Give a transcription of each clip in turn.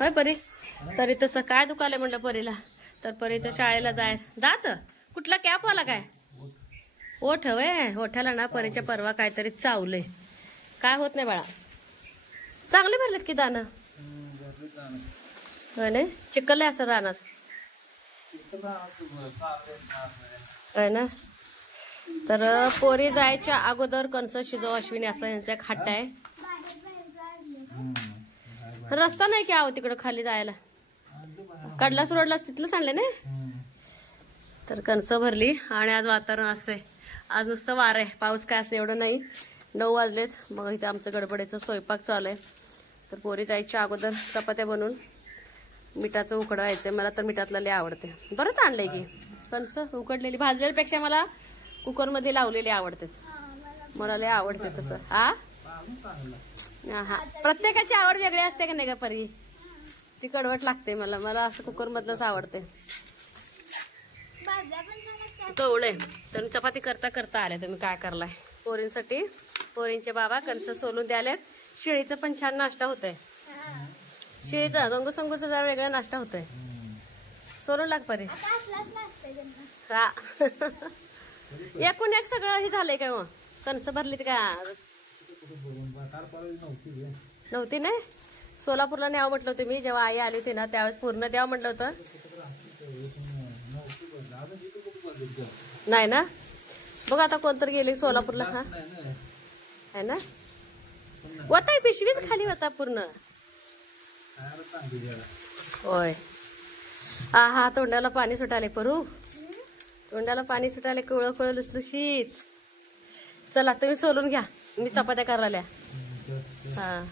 होय परी. तरी तसं काय दुखालंय म्हणलं परीला. तर परी तर शाळेला जाय. दात कुठला कॅप वाला काय? ओठ हवय. ओठाला ना परीच्या परवा काहीतरी चावलंय. काय होत नाही बाळा. चांगले भरलेत की दाणं. होय नाही चिकलले असं रानात. होय ना. तर पोरी जायच्या अगोदर कणस शिजव अश्विनी असं यांचा एक हट्ट आहे. रस्ता नाही की आहो तिकडं खाली जायला. कडलास रोडलाच तिथलंच आणलं नाही. तर कणस भरली आणि आज वातावरण असं आहे. आज नुसतं वार आहे. पाऊस काय असं एवढं नाही. 9 वाजलेत. मग इथे आमचं गडबडीचं स्वयंपाक चालू आहे. तर पोरी जायच्या अगोदर चपात्या बनवून मिठाचं उकडवायचं. मला तर मिठातलं लय आवडते. बरंच आणलंय की कणस उकडलेली. भाजलेल्यापेक्षा मला कुकरमध्ये लावलेली आवडते. मला लय आवडते तसं. हा हा प्रत्येकाची आवड वेगळी असते का नाही का परी. ती कडवट लागते मला. मला असं कुकर मधलंच आवडते. कवळय. तर चपाती करता करता आल्या. तुम्ही काय करलाय पोरींसाठी. पोरींचे बाबा कणस सोलून द्यालेत. शिळीचं पण छान नाश्ता होतंय. शिळीचा गंगू संगूचा जरा वेगळा नाश्ता होतोय. सोलून लाग परी. हा एकूण एक सगळं हे झालंय काय. मग कणस भरलीत का नव्हती नाही. सोलापूरला न्यावं म्हटलं होतं मी. जेव्हा आई आली होती ना त्यावेळेस पूर्ण द्यावं म्हटलं होतं. नाही ना. बघ आता कोणतरी गेले सोलापूरला. हा आहे ना. होता पिशवीच खाली होता पूर्ण. होय. हा हा तोंडाला पाणी सुटाले परू. तोंडाला पाणी सुटाले. कवळ कवळ लुसलुशीत. चला तुम्ही सोलून घ्या. मी चपात्या करायला. हा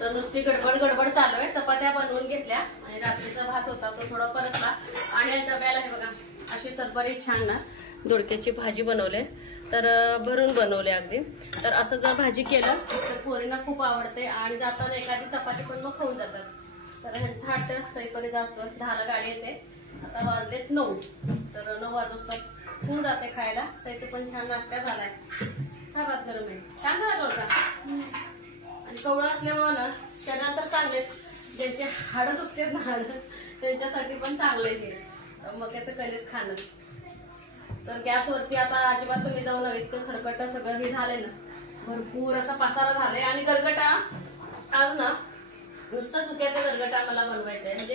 तर नुसती गडबड गडबड चालू आहे. चपात्या बनवून घेतल्या आणि रात्रीचा भात होता तो थोडा परतला. आणि डब्याला हे बघा अशी सरबरी छान ना दोडक्याची भाजी बनवले. तर भरून बनवले अगदी. तर असं जर भाजी केलं तर पोरींना खूप आवडते. आणि जाताना एखादी चपाती पण मग खाऊन जातात. तर ह्यांचा हट्ट सईपर्यंत असतो. 10ला गाडी येते. आता वाजलेत 9. तर 9 वाजता होऊन जाते खायला. सईचं पण छान नाश्ता झालाय. हा भात गरम आहे. छान झाला का. आणि कवळं असल्यामुळं ना शरीरात तर चांगलेच. ज्यांचे हाडं दुखते ना त्यांच्यासाठी पण चांगलं आहे. मग त्याचं कणीस खाणं. तर गॅसवरती आता अजिबात तुम्ही जाऊ नका. इतकं खरकट सगळं हे झालंय ना. भरपूर असा पसारा झालाय. आणि गरगटा आज ना नुसतं चुक्याचा गरगटा मला बनवायचा आहे. म्हणजे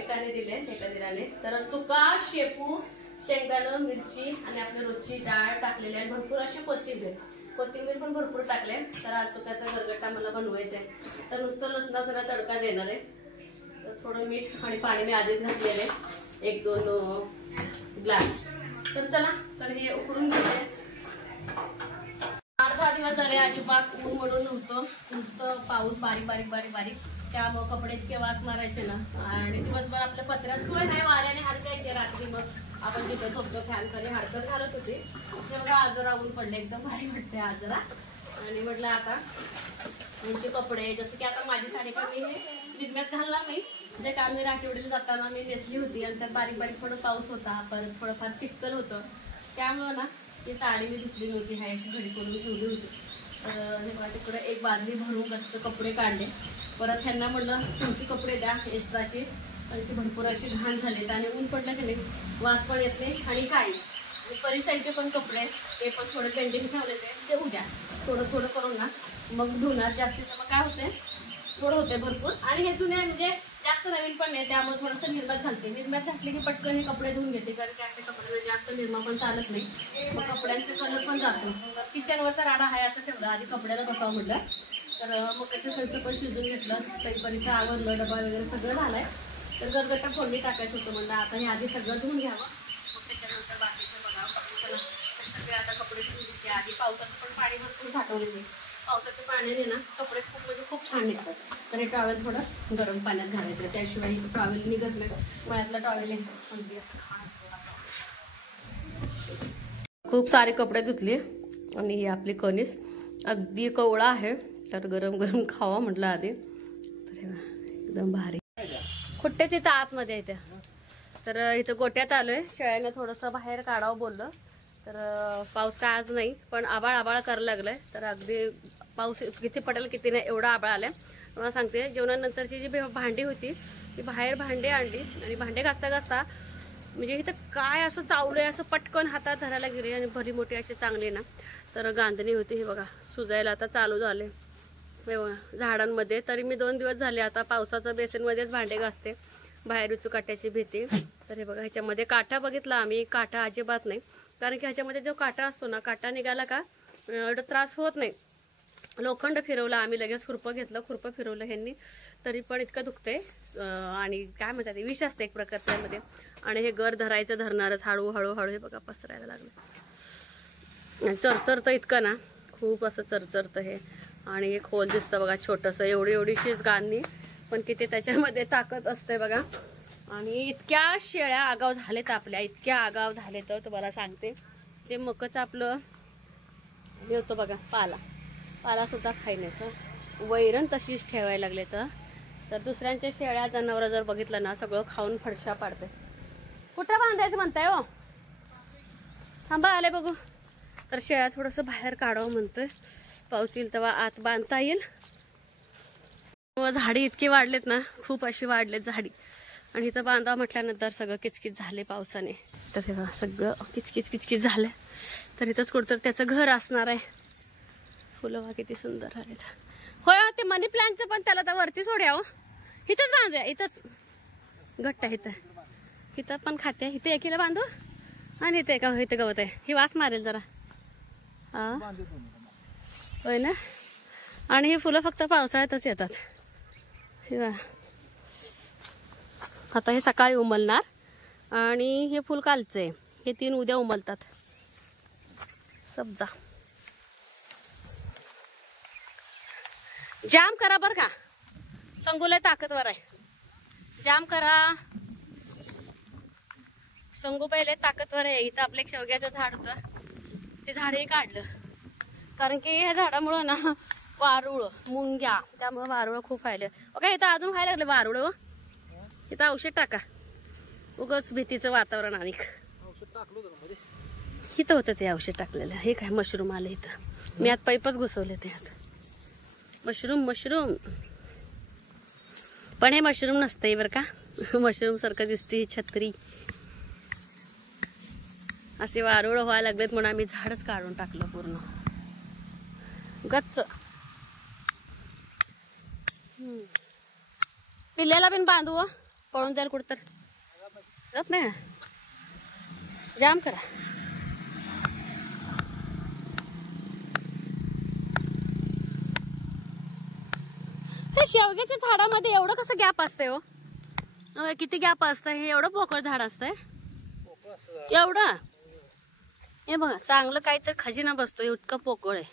एकाने दिले एका दिराने. तर चुका शेपू शेंगदाणं मिरची आणि आपली रोजची डाळ टाकलेली आहे. भरपूर अशी कोथिंबीर पण भरपूर टाकले. तर आज चुक्याचा गरगटा मला बनवायचा आहे. तर नुसतं लसणाचा तडका देणार आहे. तर थोडं मीठ आणि पाणी मी आधीच घातलेलं आहे. 1-2 ग्लास. तर चला तर हे उकडून घेते. 8-10 दिवस झाले अजिबात ऊन म्हणून नव्हतं. नुसतं पाऊस बारीक बारीक बारीक बारीक. त्यामुळे कपडे इतके वास मारायचे ना. आणि दिवसभर आपल्या पत्र्यात सोय नाही. वाऱ्याने हडकायचे. रात्री मग आपण जिथे झोपतो फॅन खाली हडकत घालत होते. ते बघा आज जरा ऊन पडले. एकदम भारी वाटते आज जरा. आणि म्हटलं आता यांचे कपडे जसं की आता माझी साडी पण मी निम्म्यात घालणार नाही. जे काल मी राठीवडीला जाताना मी नेसली होती. आणि त्यात बारीक बारीक थोडं पाऊस होता. परत थोडंफार चिखल होतं. त्यामुळं ना ती साडी मी धुतली नव्हती. ह्या अशी घरी करून ठेवली होती. तर तिकडे एक बादली भरून गच्च कपडे काढले. परत ह्यांना म्हटलं तुमची कपडे द्या एक्स्ट्राची. आणि ती भरपूर अशी घाण झालेत. आणि ऊन पडलं की नाही वास पण येत नाही आणि काय. परिसाईचे पण कपडे ते पण थोडे पेंडिंग ठेवलेले ते उद्या थोडं थोडं करून ना मग धुणार. जास्तीचं मग काय होते थोडं होते भरपूर. आणि हे जुने म्हणजे जास्त नवीन पण नाही. त्यामुळे थोडंसं निर्म्यात घालते. निर्म्यात घातले की पटकन हे कपडे धुवून घेते. कारण की अशा कपड्यांना जास्त निरमा पण चालत नाही. मग कपड्यांचा कलर पण जातो. किचनवरचा राडा आहे असं ठेवलं. आधी कपड्याला बसावं म्हटलं. तर मग त्याचं कणसं पण शिजून घेतलं. सईपरीचं आवरलं. डबा वगैरे सगळं झालंय. तर गरगटा फोडणी टाकायचं होतं म्हणलं आता हे आधी सगळं धुवून घ्यावं. मग त्याच्यानंतर बाकीचं बघावं. चला तर सगळे आता कपडे धुवून घेते. आधी पावसाचं पण पाणी भरपूर साठवलेलं आहे. पावसाच्या पाण्याने ना कपडे खूप म्हणजे खूप छान निघतात. तर हे टॉवेल थोडं गरम पाण्यात घालायचं. त्याशिवाय टॉवेल निघत नाही. मळ्यातला टॉवेल अगदी असं खाण असतो. खूप सारे कपडे धुतले. आणि ही आपली कणीस अगदी कवळा आहे. तर गरम गरम खावा म्हटलं आधी. तर एकदम भारी. कुठे तिथं आतमध्ये येते. तर इथं गोट्यात आलोय. शेळ्यानं थोडंसं बाहेर काढावं बोललं. तर पाऊस काय आज नाही पण आबाळ आबाळ करायला लागलाय. तर अगदी पाऊस किती पडेल किती नाही एवढा आबाळ आलाय. तुम्हाला सांगते, जेवणानंतरची जी भांडी होती ती बाहेर भांडे आणली आणि भांडे घासता घासता म्हणजे इथं काय असं चावलंय, असं पटकन हातात धरायला गेले आणि भरी मोठी अशी चांगली ना तर गांधणी होती. हे बघा सुजायला आता चालू झाले झाडांमध्ये. तरी मी 2 दिवस झाले आता पावसाचं बेसिनमध्येच भांडे घासते, बाहेर उचू काट्याची भीती. तर हे बघा ह्याच्यामध्ये काटा बघितला आम्ही, काटा अजिबात नाही, कारण की ह्याच्यामध्ये जो काटा असतो ना, काटा निघाला का एवढं त्रास होत नाही. लोखंड फिरवलं आम्ही, लगेच खुरपं घेतलं, खुरपं फिरवलं ह्यांनी, तरी पण इतकं दुखते. आणि काय म्हणतात ते विष असते एक प्रकारचं त्यामध्ये. आणि हे घर धरायचं धरणारच, हळूहळू हे बघा पसरायला लागलं. चरचरतं इतकं ना, खूप असं चरचरतं हे. आणि एक होल दिसतं बघा छोटंसं, एवढीशीच गांनी, पण किती त्याच्यामध्ये ताकद असते बघा. आणि इतक्या शेळ्या आगाव झालेत आपल्या, इतक्या आगाव झाले तर तुम्हाला सांगते. ते मकच आपलं हे होतं बघा, पाला सुद्धा खाईन येतं, वैरण तशीच ठेवायला लागले. तर दुसऱ्यांच्या शेळ्या जनावरं जर बघितलं ना, सगळं खाऊन फडशा पाडते. कुठं बांधायचं म्हणताय हो? थांबा आले बघू. तर शेळ्या थोडंसं बाहेर काढावं म्हणतोय, पाऊस येईल तेव्हा आत बांधता येईल. झाडी इतकी वाढलेत ना, खूप अशी वाढलेत झाडी. आणि इथं बांधावं म्हटल्यानंतर सगळं किचकिच झाले पावसाने. तर हे सगळं किचकिच झालं. तर इथंच कुठं तर त्याचं घर असणार आहे. फुलं वा किती सुंदर आलेत. होय, ते मनी प्लांटचं पण त्याला तर वरती सोड्या हो, इथंच बांधूया, इथंच घट्ट आहे. इथं पण खाते, इथे एकीला बांधू आणि इथे का इथं गवत आहे, ही वास मारेल जरा. हा होय ना. आणि हे फुलं फक्त पावसाळ्यातच येतात. आता हे सकाळी उमलणार आणि हे फुल कालचे, हे 3 उद्या उमलतात. सब्जा जाम करा बर का, संगूला ताकदवर आहे. जाम करा, संगू पहिले ताकदवर आहे. इथं आपलं एक शेवग्याचं झाड होतं, ते झाडही काढलं, कारण की ह्या झाडामुळं ना वारुळ, मुंग्या, त्यामुळे वारुळ खूप व्हायला. ओके, इथं अजून व्हायला लागले वारुळ. इथं औषध टाका, उगाच भीतीचं वातावरण. आणि इथं होतं ते औषध टाकलेलं. हे काय मशरूम आलं इथं, मी आत पाईपच घुसवले ते आत. मशरूम पण हे मशरूम नसतंय बरं का, मशरूम सारखं दिसते छत्री. असे वारुळ व्हायला लागलेत म्हणून आम्ही झाडच काढून टाकलं पूर्ण गच्च. पिल्ल्याला पण बांधू, पळून जाईल कुठं तर, जात नाही. जाम करा. हे शेवग्याच्या झाडामध्ये एवढं कसं गॅप असतंय हो? किती गॅप असतं? हे एवढं पोकळ झाड असतंय एवढं. हे बघा, चांगलं काहीतरी खजिना बसतो, इतकं पोकळ आहे.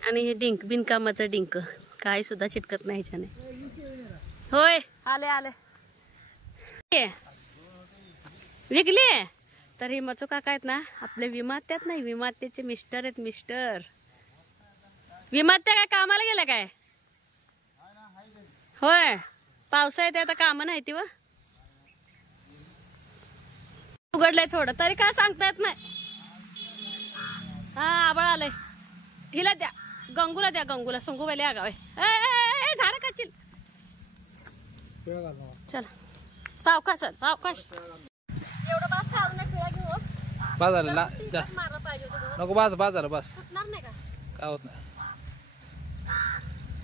आणि हे डिंक, बिनकामाचं डिंक, काही सुद्धा चिटकत नाही ह्याच्याने. होय, आले विकले. तर हे मचो काका आहेत ना, आपले विमात्यात नाही, विमात्याचे मिस्टर आहेत. मिस्टर विमात्या काय कामाला गेल्या काय? होय, पावसाळ्यात आता कामं नाही ती व उघडलंय थोडं, तरी काय सांगता येत नाही. हा, आबळ आलंय. हिला द्या, गंगूला द्या, गंगूला. संगूबाईला आगाव आहे, झाड काचील. चला सावकाश सावकाश. एवढं बास खाऊ ना, पिळा घेऊ बाजारला जास्त मारला पाहिजे नको. बाजार बस सुटणार नाही का? काय होत नाही,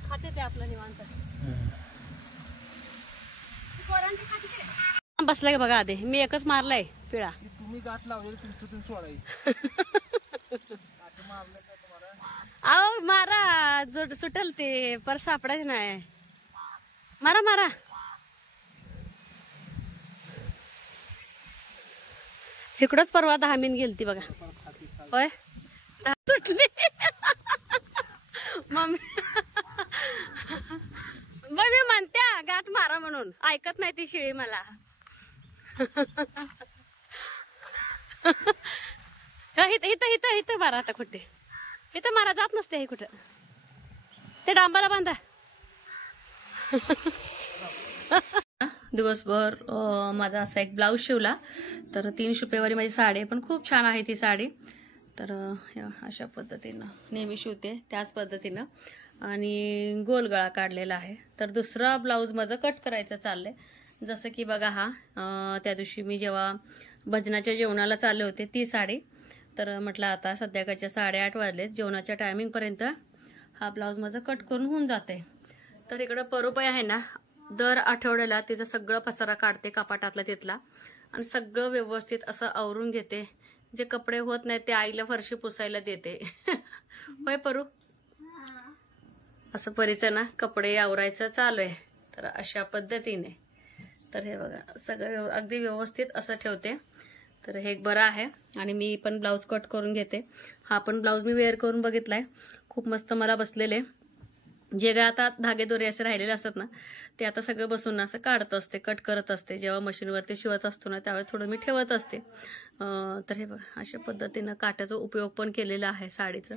खाते ते आपलं निवांत. बसलाय बघा आधी, मी एकच मारलाय पिळा. तुम्ही गाठ लावलेली तुमचं सोडायची. अहो मारा, सुटल ते, पर सापडायचं नाही. मारा. तिकडच परवा 10 मिनिट गेलती बघा. होय, सुटली मम्मी. मग मी म्हणत्या गाठ मारा म्हणून, ऐकत नाही ती शिळी मला. इथं मारा. आता कुठे इथं मारा, जात नसते हे कुठं. ते डांबाला बांधा. दिवसभर माझा असा एक ब्लाऊज शिवला. तर 300 रुपयेवाली माझी साडी आहे, पण खूप छान आहे ती साडी. तर अशा पद्धतीनं नेहमी शिवते त्याच पद्धतीनं. आणि गोल गळा काढलेला आहे. तर दुसरा ब्लाऊज माझं कट करायचं चाललंय. जसं की बघा हा त्या दिवशी मी जेव्हा भजनाच्या जेवणाला चालले होते ती साडी, तर म्हटलं आता संध्याकाळच्या 8:30 वाजले, जेवणाच्या टायमिंगपर्यंत हा ब्लाऊज माझं कट करून होऊन जाते. तर इकडं परूबाई आहे ना, दर आठवड्याला तिचं सगळं पसारा काढते कपाटातला तिथला आणि सगळं व्यवस्थित असं आवरून घेते. जे कपडे होत नाहीत ते आईला फरशी पुसायला देते. होय परू? असं परीचं ना कपडे आवरायचं चालू आहे. तर अशा पद्धतीने तर हे बघा सगळं अगदी व्यवस्थित असं ठेवते. तर हे एक बरं आहे. आणि मी पण ब्लाऊज कट करून घेते. हा पण ब्लाऊज मी वेअर करून बघितलाय, खूप मस्त मला बसलेले. जे काय आता धागेदोरे असे राहिलेले असतात ना, ते आता सगळं बसून असं काढत असते, कट करत असते. जेव्हा मशीनवरती शिवत असतो ना त्यावेळेस थोडं मी ठेवत असते. तर हे बघा अशा पद्धतीनं काट्याचा उपयोग पण केलेला आहे साडीचं.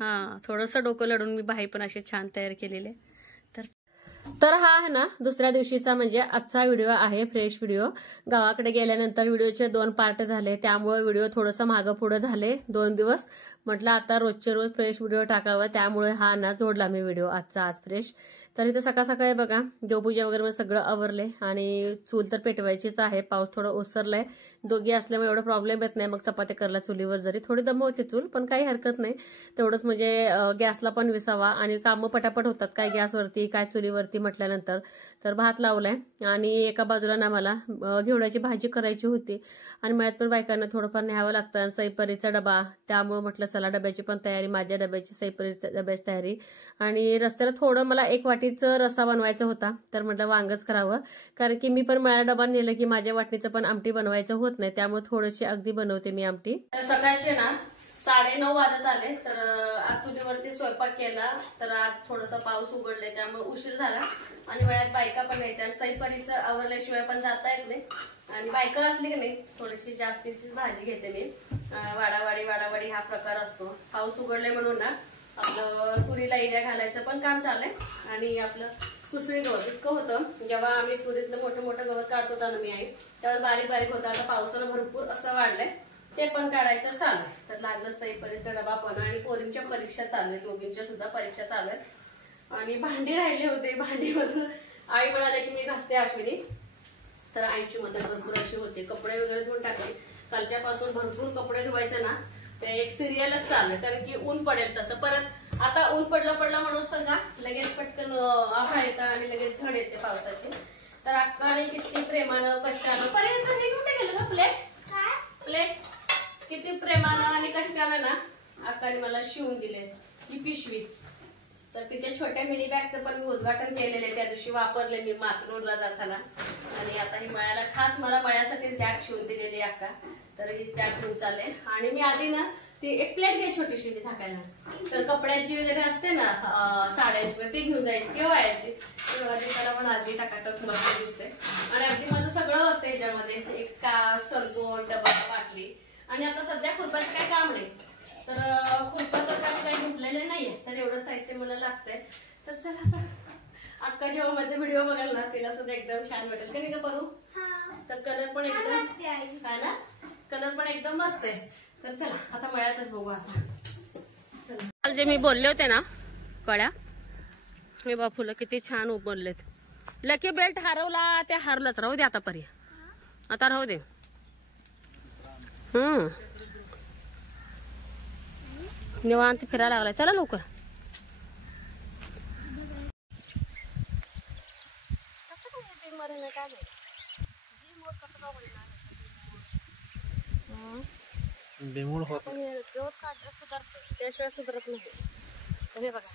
हां, थोडंसं डोकं लढून मी बाही पण असे छान तयार केलेले. तर हा आहे ना दुसऱ्या दिवशीचा म्हणजे आजचा व्हिडिओ आहे, फ्रेश व्हिडिओ. गावाकडे गेल्यानंतर व्हिडिओचे 2 पार्ट झाले, त्यामुळे व्हिडिओ थोडंसं मागं पुढं झाले 2 दिवस. म्हटलं आता रोजचे रोज फ्रेश व्हिडिओ टाकावं, त्यामुळे हा ना जोडला मी व्हिडिओ आजचा आज फ्रेश. तर इथं सकाळ सकाळी बघा देवपूजा वगैरे सगळं आवरले आणि चूल तर पेटवायचीच आहे. पाऊस थोडं ओसरलाय, दोघी असल्यामुळे एवढा प्रॉब्लेम येत नाही. मग चपात्या करायला चुलीवर जरी थोडी दमवते चूल, पण काही हरकत नाही. तेवढंच म्हणजे गॅसला पण विसावा आणि कामं पटापट होतात, काय गॅसवरती काय चुलीवरती म्हटल्यानंतर. तर भात लावलाय आणि एका बाजूला ना मला घेवड्याची भाजी करायची होती आणि मळ्यात पण बायकांना थोडंफार न्यावं लागतं. सैपरीचा डबा, त्यामुळे म्हटलं चला डब्याची पण तयारी, माझ्या डब्याची सैपरीच्या डब्याची तयारी. आणि रस्त्याला थोडं मला 1 वाटीचं रस्सा बनवायचा होता, तर म्हटलं वांगच करावं, कारण की मी पण मळ्याला डबा नेलं की माझ्या वाटणीचं पण आमटी बनवायचं होत नाही, त्यामुळे थोडीशी अगदी बनवते मी आमटी. सकाळचे ना 9:30 वाजत आले. तर आज चुलीवरती स्वयंपाक केला. तर आज थोडासा पाऊस उघडलाय त्यामुळे उशीर झाला आणि वेळात बायका पण येते आणि सैपरीचं आवरल्याशिवाय पण जाता येत नाही. आणि बायका असली की नाही थोडीशी जास्तीची भाजी घेते मी. वाडावाडी हा प्रकार असतो. पाऊस उघडले म्हणून ना आपलं तुरीला इड्या घालायचं पण काम चाललंय. आणि आपलं कुसळी गवत इतकं होतं, जेव्हा आम्ही तुरीतलं मोठं गवत काढतो ना मी आई, त्यावेळेस बारीक बारीक होतं. आता पावसानं भरपूर असं वाढलंय, ते पण काढायचं चालू आहे. तर लागलं सैपरीचा डबा पण आणि पोरींच्या परीक्षा चालू आहेत, दोघींच्या सुद्धा परीक्षा चालू आहेत. आणि भांडी राहिले होते, भांडीमधून आई म्हणाले की मी घासते अश्विनी. तर आईची मदत भरपूर अशी होते. कपडे वगैरे धुवून टाकले कालच्यापासून, भरपूर कपडे धुवायचे ना, ते एक सिरियलच चाललंय. कारण की ऊन पडेल तसं, परत आता ऊन पडलं म्हणून सांगा लगेच पटकन आभाळ येतं आणि लगेच झड येते पावसाची. तर अक्काने किती प्रेमानं कष्टानं पर्यंत हे कुठे गेलं का प्लेट किती प्रेमानं आणि कष्टानं ना अक्काने मला शिवून दिले ही पिशवी. तर तिच्या छोट्या मिनी बॅगचं पण मी उद्घाटन केलेले त्या दिवशी, वापरले मी माचनूरला जाताना. आणि आता ही मळ्याला खास मला मळ्यासाठी बॅग शिवून दिलेली अक्का. तर ही बॅग घेऊन चालले. आणि मी आधी ना ती एक प्लेट घ्यायची छोटीशी मी झाकायला, तर कपड्यांची वगैरे असते ना साड्यांची वगैरे ती घेऊन जायची किंवा यायची. त्याला पण आधी टाकाटक मस्त दिसते. आणि अगदी माझं सगळं असतं ह्याच्यामध्ये, एक स्कार्फ, सरबोन, डबा, बाटली. आणि आता सध्या खुरपाचं काही काम नाही, तर खुरपा काही घेतलेले नाहीये, तर एवढं साहित्य मला लागतंय. तर चला आता अक्का जेव्हा माझे व्हिडिओ बघाल ना तिला सुद्धा एकदम छान वाटेल का नाही का परू? तर कलर पण एकदम हा ना, कलर पण एकदम मस्त आहे. तर चला आता मळ्यातच बघू आता. चला जे मी बोलले होते ना कळ्या, हे बा फुलं किती छान उमललेत. लकी बेल्ट हरवला, ते हरलंच, राहू दे आता पर्यंत, आता राहू दे. निवांत फिरायला लागलाय, चला लवकर. बेमूळ होत त्याशिवाय सुधारत नाही. हे बघा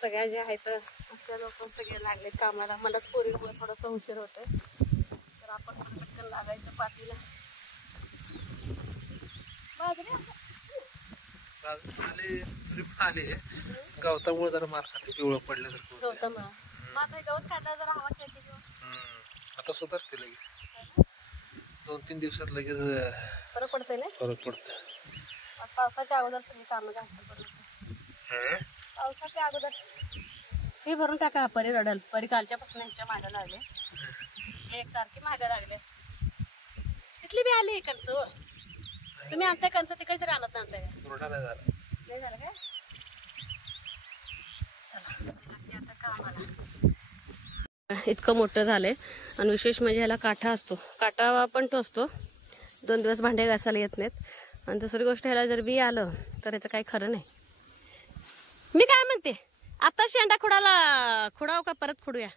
सगळ्या जे आहेत आपल्या लोक सगळे लागले कामाला. मलाच पोरीमुळे थोडस उशीर होतोय, तर आपण पटकन लागायचं पातीला. गवतामुळे जरा मार खाते, पिवळं पडल्यासारखं. गवतामुळे माझं गवत काढलं जरा हवा खेळते. आता सुधारते लगेच, 2-3 दिवसात लगेच फरक पडतोय ना. फरक पडतं. पावसाच्या अगोदर सगळी कामं घालतात पडत. पावसाच्या अगोदर फी भरून टाका. परी रडल, परी कालच्यापासून यांच्या मागं लागले, एकसारखी मागं लागले. तिथली बी आली कणस. तुम्ही आणताय कणस तिकडे जरी आणत आणताय? नाही झालं नाही झालं काय? चला लागते आता कामाला. इतकं मोठं झालंय आणि विशेष म्हणजे ह्याला काठा असतो. काटा पण टोचतो. 2 दिवस भांडे घासायला येत नाहीत. आणि दुसरी गोष्ट ह्याला जर बी आलं तर याचं काही खरं नाही. मी काय म्हणते आता शेंडा खुडाव का परत खुडूया?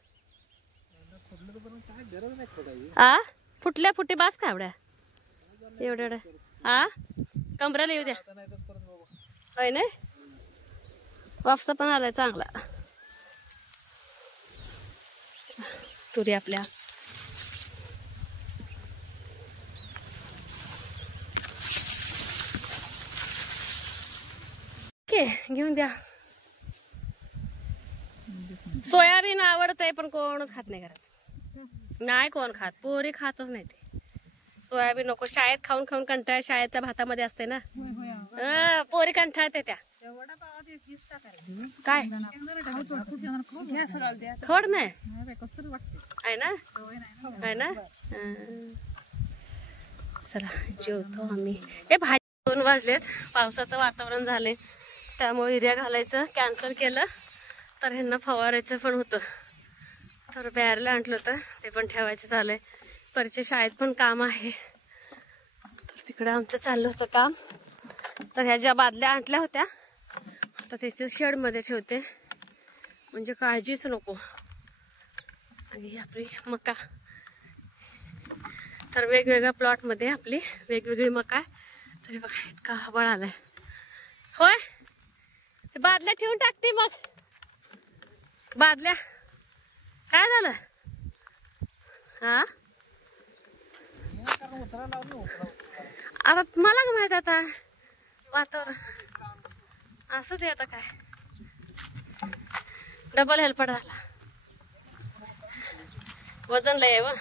आ फुटल्या फुटे बास का एवढ्या एवढ्या आ कमराला येऊ द्या. होय नाही वापसा पण आलाय चांगला. तुरी आपल्या घेऊन द्या. सोयाबीन आवडतंय पण कोणच खात नाही घरात. नाही कोण खात. पोरी खातच नाही ते सोयाबीन. नको शाळेत खाऊन खाऊन कंटाळ. शाळेतल्या भातामध्ये असते ना. पोरी कंटाळते त्या. काय खड नाही आहे ना आहे ना. चला जेवतो आम्ही. हे भाजी 2 वाजलेत. पावसाचं वातावरण झाले त्यामुळे युरिया घालायचं कॅन्सल केलं. तर ह्यांना फवारायचं पण होतं. तर बॅरला आणलं होतं ते पण ठेवायचं झालंय. परच्या शाळेत पण काम आहे तर तिकडे आमचं चाललं होतं काम. तर ह्या ज्या बादल्या आणल्या होत्या आता तिथे शेडमध्ये ठेवते म्हणजे काळजीच नको. आणि ही आपली मका. तर वेगवेगळ्या प्लॉटमध्ये आपली वेगवेगळी मका आहे. तरी बघा इतका हवाळ आलाय. होय बादल्या ठेवून टाकते मग. बादल्या काय झालं हा आता मला का माहित. आता वातावरण असू दे आता काय. डबल हेल्पट झाला. वजन लय आहे व.